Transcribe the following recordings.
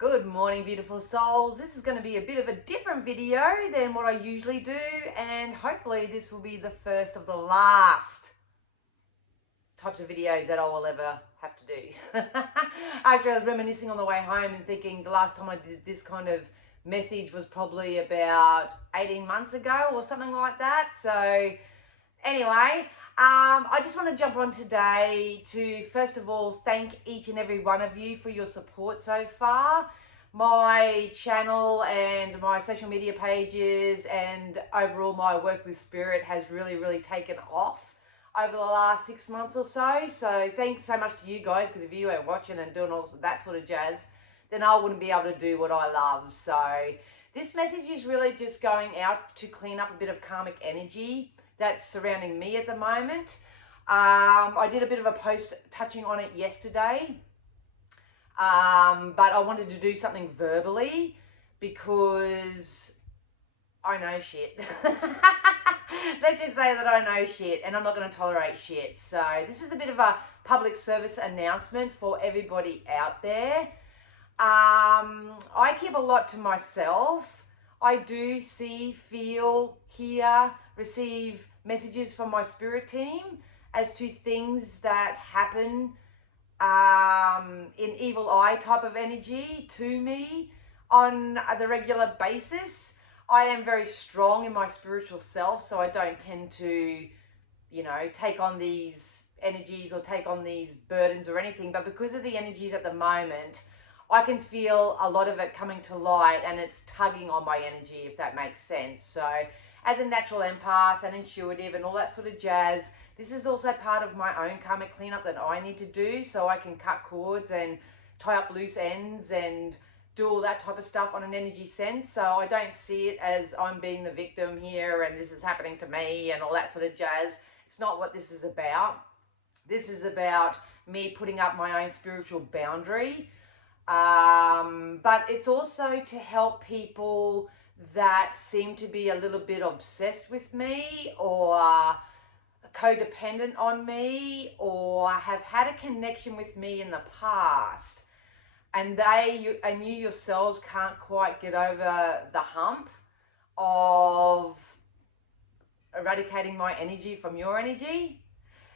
Good morning, beautiful souls. This is going to be a bit of a different video than what I usually do, and hopefully this will be the first of the last types of videos that I will ever have to do. Actually, I was reminiscing on the way home and thinking the last time I did this kind of message was probably about 18 months ago or something like that. So anyway, I just want to jump on today to, first of all, thank each and every one of you for your support so far. My channel and my social media pages and overall my work with spirit has really taken off over the last 6 months or so. So thanks so much to you guys, because if you weren't watching and doing all that sort of jazz, then I wouldn't be able to do what I love. So this message is really just going out to clean up a bit of karmic energy that's surrounding me at the moment. I did a bit of a post touching on it yesterday, but I wanted to do something verbally because I know shit. Let's just say that I know shit and I'm not going to tolerate shit. So this is a bit of a public service announcement for everybody out there. I keep a lot to myself. I do see, feel, hear, receive messages from my spirit team as to things that happen in evil eye type of energy to me on the regular basis. I am very strong in my spiritual self, so I don't tend to, take on these energies or take on these burdens or anything. But because of the energies at the moment, I can feel a lot of it coming to light, and it's tugging on my energy, if that makes sense. So as a natural empath and intuitive and all that sort of jazz, this is also part of my own karmic cleanup that I need to do, so I can cut cords and tie up loose ends and do all that type of stuff on an energy sense. So I don't see it as I'm being the victim here and this is happening to me and all that sort of jazz. It's not what this is about. This is about me putting up my own spiritual boundary. But it's also to help people that seem to be a little bit obsessed with me or codependent on me or have had a connection with me in the past, and you yourselves can't quite get over the hump of eradicating my energy from your energy.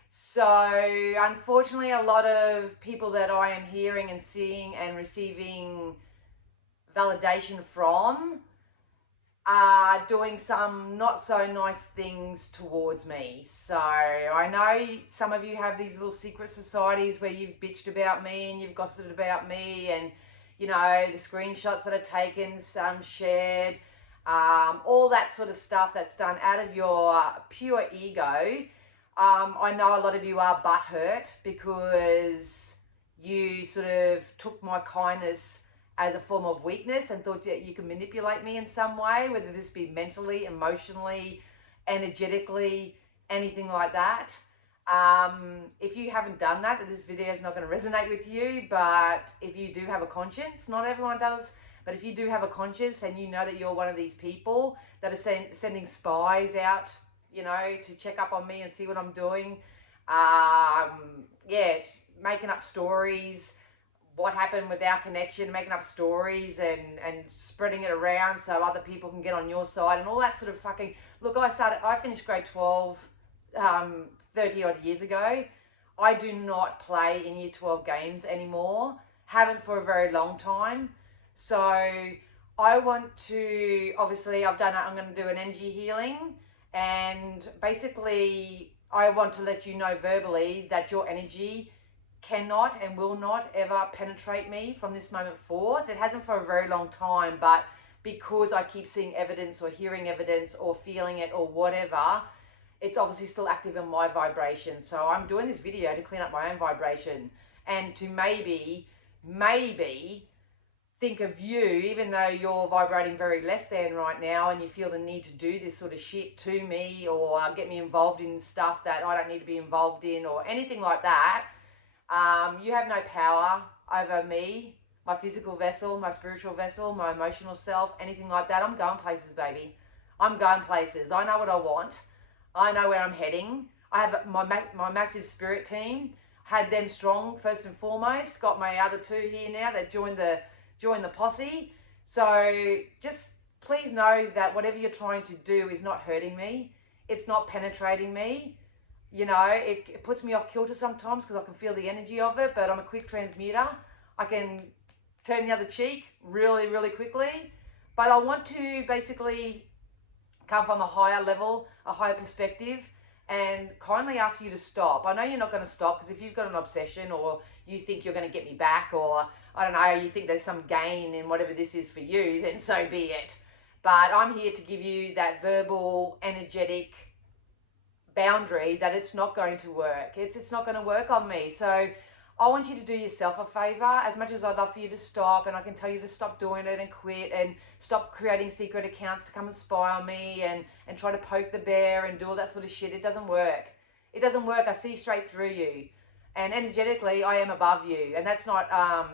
So unfortunately, a lot of people that I am hearing and seeing and receiving validation from are doing some not so nice things towards me. So I know some of you have these little secret societies where you've bitched about me and you've gossiped about me, and the screenshots that are taken, some shared, all that sort of stuff that's done out of your pure ego. I know a lot of you are butthurt because you sort of took my kindness as a form of weakness and thought that you could manipulate me in some way, whether this be mentally, emotionally, energetically, anything like that. If you haven't done that, then this video is not going to resonate with you. But if you do have a conscience, not everyone does, but if you do have a conscience and you know that you're one of these people that are sending spies out, to check up on me and see what I'm doing, making up stories, what happened with our connection, making up stories and spreading it around so other people can get on your side and all that sort of fucking... Look, I finished grade 12 30 odd years ago. I do not play in year 12 games anymore. Haven't for a very long time. So I want to, obviously I'm going to do an energy healing, and basically I want to let you know verbally that your energy cannot and will not ever penetrate me from this moment forth. It hasn't for a very long time, but because I keep seeing evidence or hearing evidence or feeling it or whatever, it's obviously still active in my vibration. So I'm doing this video to clean up my own vibration and to maybe think of you, even though you're vibrating very less than right now and you feel the need to do this sort of shit to me or get me involved in stuff that I don't need to be involved in or anything like that. You have no power over me, my physical vessel, my spiritual vessel, my emotional self, anything like that. I'm going places, baby. I'm going places. I know what I want. I know where I'm heading. I have my massive spirit team. Had them strong first and foremost. Got my other two here now that joined the join the posse. So just please know that whatever you're trying to do is not hurting me. It's not penetrating me. You know, it puts me off kilter sometimes because I can feel the energy of it, but I'm a quick transmuter. I can turn the other cheek really, really quickly. But I want to basically come from a higher level, a higher perspective, and kindly ask you to stop. I know you're not going to stop, because if you've got an obsession, or you think you're going to get me back, or I don't know, you think there's some gain in whatever this is for you, then so be it. But I'm here to give you that verbal, energetic boundary that it's not going to work. It's not going to work on me. So I want you to do yourself a favor. As much as I'd love for you to stop, and I can tell you to stop doing it and quit and stop creating secret accounts to come and spy on me and try to poke the bear and do all that sort of shit, it doesn't work. It doesn't work. I see straight through you. And energetically, I am above you. And that's not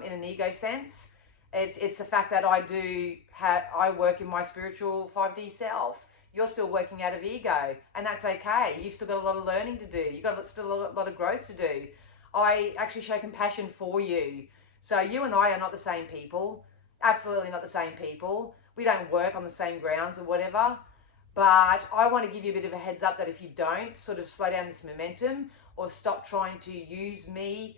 in an ego sense. It's the fact that I work in my spiritual 5D self. You're still working out of ego, and that's okay. You've still got a lot of learning to do. You've got still a lot of growth to do. I actually show compassion for you. So you and I are not the same people. Absolutely not the same people. We don't work on the same grounds or whatever. But I want to give you a bit of a heads up that if you don't sort of slow down this momentum, or stop trying to use me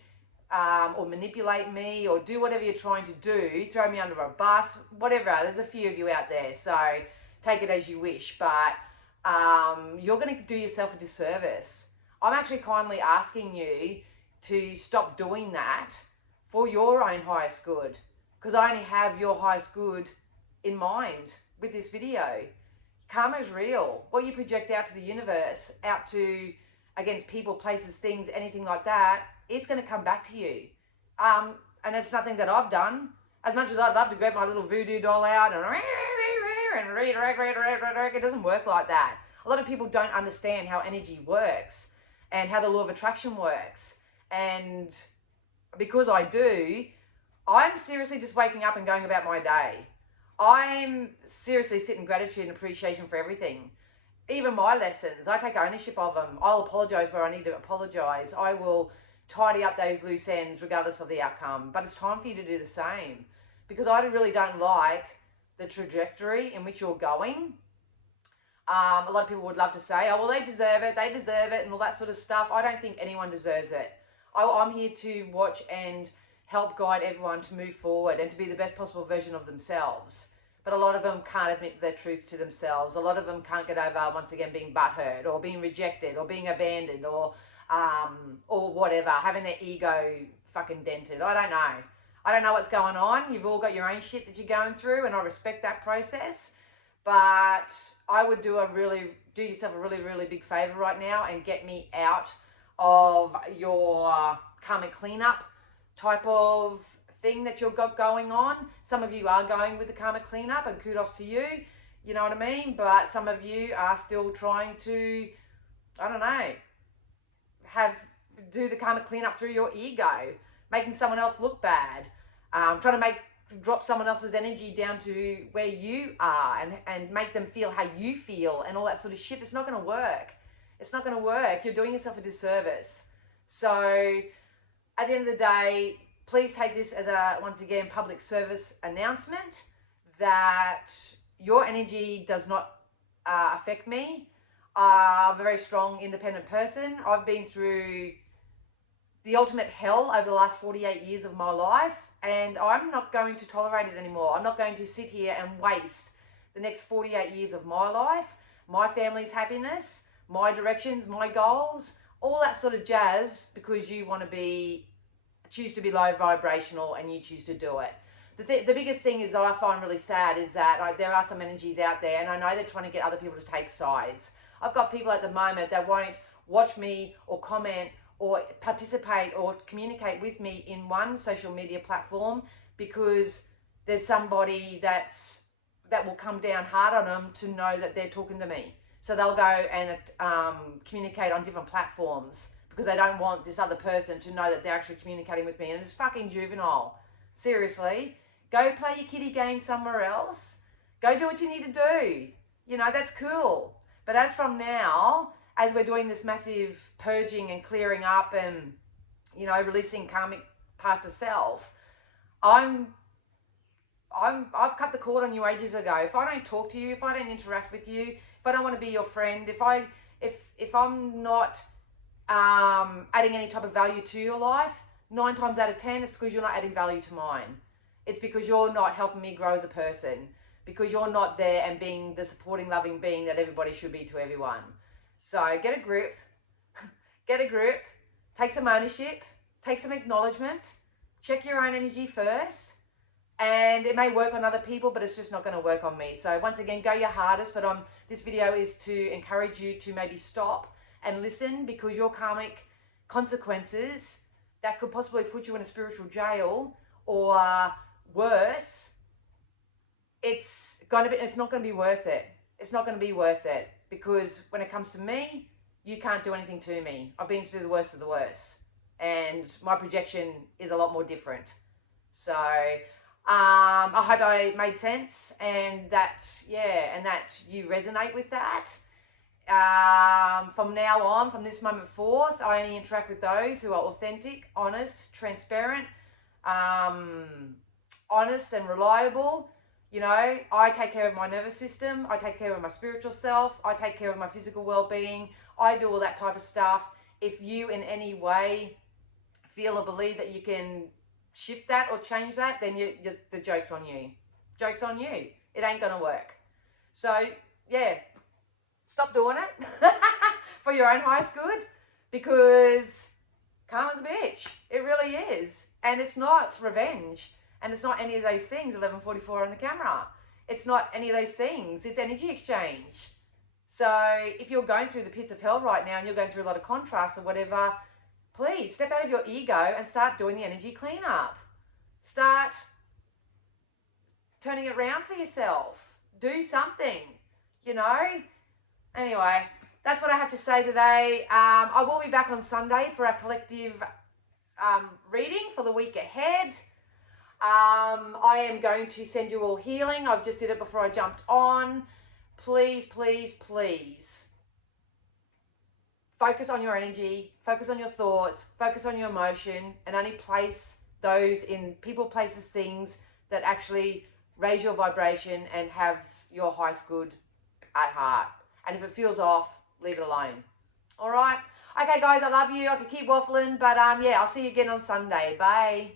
or manipulate me, or do whatever you're trying to do, throw me under a bus, whatever. There's a few of you out there, so take it as you wish. But you're going to do yourself a disservice. I'm actually kindly asking you to stop doing that for your own highest good, because I only have your highest good in mind with this video. Karma is real. What you project out to the universe, out to against people, places, things, anything like that, it's going to come back to you. And it's nothing that I've done. As much as I'd love to grab my little voodoo doll out and it doesn't work like that. A lot of people don't understand how energy works and how the law of attraction works. And because I do, I'm seriously just waking up and going about my day. I'm seriously sitting in gratitude and appreciation for everything. Even my lessons, I take ownership of them. I'll apologize where I need to apologize. I will tidy up those loose ends regardless of the outcome. But it's time for you to do the same, because I really don't like the trajectory in which you're going. A lot of people would love to say, oh, well, they deserve it, and all that sort of stuff. I don't think anyone deserves it. I'm here to watch and help guide everyone to move forward and to be the best possible version of themselves. But a lot of them can't admit their truth to themselves. A lot of them can't get over, once again, being butthurt or being rejected or being abandoned or whatever, having their ego fucking dented. I don't know. I don't know what's going on. You've all got your own shit that you're going through, and I respect that process. But I would do yourself a really, really big favor right now and get me out of your karmic cleanup type of thing that you've got going on. Some of you are going with the karmic cleanup, and kudos to you, you know what I mean? But some of you are still trying to, I don't know, do the karmic cleanup through your ego, making someone else look bad, trying to drop someone else's energy down to where you are and make them feel how you feel and all that sort of shit. It's not going to work. It's not going to work. You're doing yourself a disservice. So at the end of the day, please take this as a, once again, public service announcement that your energy does not affect me. I'm a very strong, independent person. I've been through the ultimate hell over the last 48 years of my life, and I'm not going to tolerate it anymore. I'm not going to sit here and waste the next 48 years of my life, my family's happiness, my directions, my goals, all that sort of jazz, because you want to choose to be low vibrational and you choose to do it. The biggest thing is that I find really sad is that there are some energies out there, and I know they're trying to get other people to take sides. I've got people at the moment that won't watch me or comment or participate or communicate with me in one social media platform because there's somebody that will come down hard on them to know that they're talking to me. So they'll go and communicate on different platforms because they don't want this other person to know that they're actually communicating with me. And it's fucking juvenile. Seriously. Go play your kiddie game somewhere else. Go do what you need to do. You know, that's cool. But as from now, as we're doing this massive purging and clearing up and, you know, releasing karmic parts of self, I'm I've cut the cord on you ages ago. If I don't talk to you, if I don't interact with you, if I don't want to be your friend, if I'm not adding any type of value to your life, 9 times out of 10, it's because you're not adding value to mine. It's because you're not helping me grow as a person, because you're not there and being the supporting, loving being that everybody should be to everyone. So get a grip, get a grip, take some ownership, take some acknowledgement, check your own energy first. And it may work on other people, but it's just not going to work on me. So once again, go your hardest. But this video is to encourage you to maybe stop and listen, because your karmic consequences that could possibly put you in a spiritual jail or worse, it's not going to be worth it. It's not going to be worth it, because when it comes to me, you can't do anything to me. I've been through the worst of the worst, and my projection is a lot more different. So I hope I made sense, and that you resonate with that. From now on, from this moment forth, I only interact with those who are authentic, honest, transparent, honest and reliable. You know, I take care of my nervous system, I take care of my spiritual self, I take care of my physical well-being, I do all that type of stuff. If you in any way feel or believe that you can shift that or change that, then the joke's on you. Joke's on you. It ain't gonna work. So yeah, stop doing it for your own highest good, because karma's a bitch. It really is. And it's not revenge. And it's not any of those things, 11:44 on the camera. It's not any of those things. It's energy exchange. So if you're going through the pits of hell right now and you're going through a lot of contrast or whatever, please step out of your ego and start doing the energy cleanup. Start turning it around for yourself. Do something, you know. Anyway, that's what I have to say today. I will be back on Sunday for our collective reading for the week ahead. I am going to send you all healing. I've just did it before I jumped on. Please, please, please focus on your energy, focus on your thoughts, focus on your emotion, and only place those in people, places, things that actually raise your vibration and have your highest good at heart. And if it feels off, leave it alone. All right? Okay, guys, I love you. I could keep waffling, but yeah, I'll see you again on Sunday. Bye.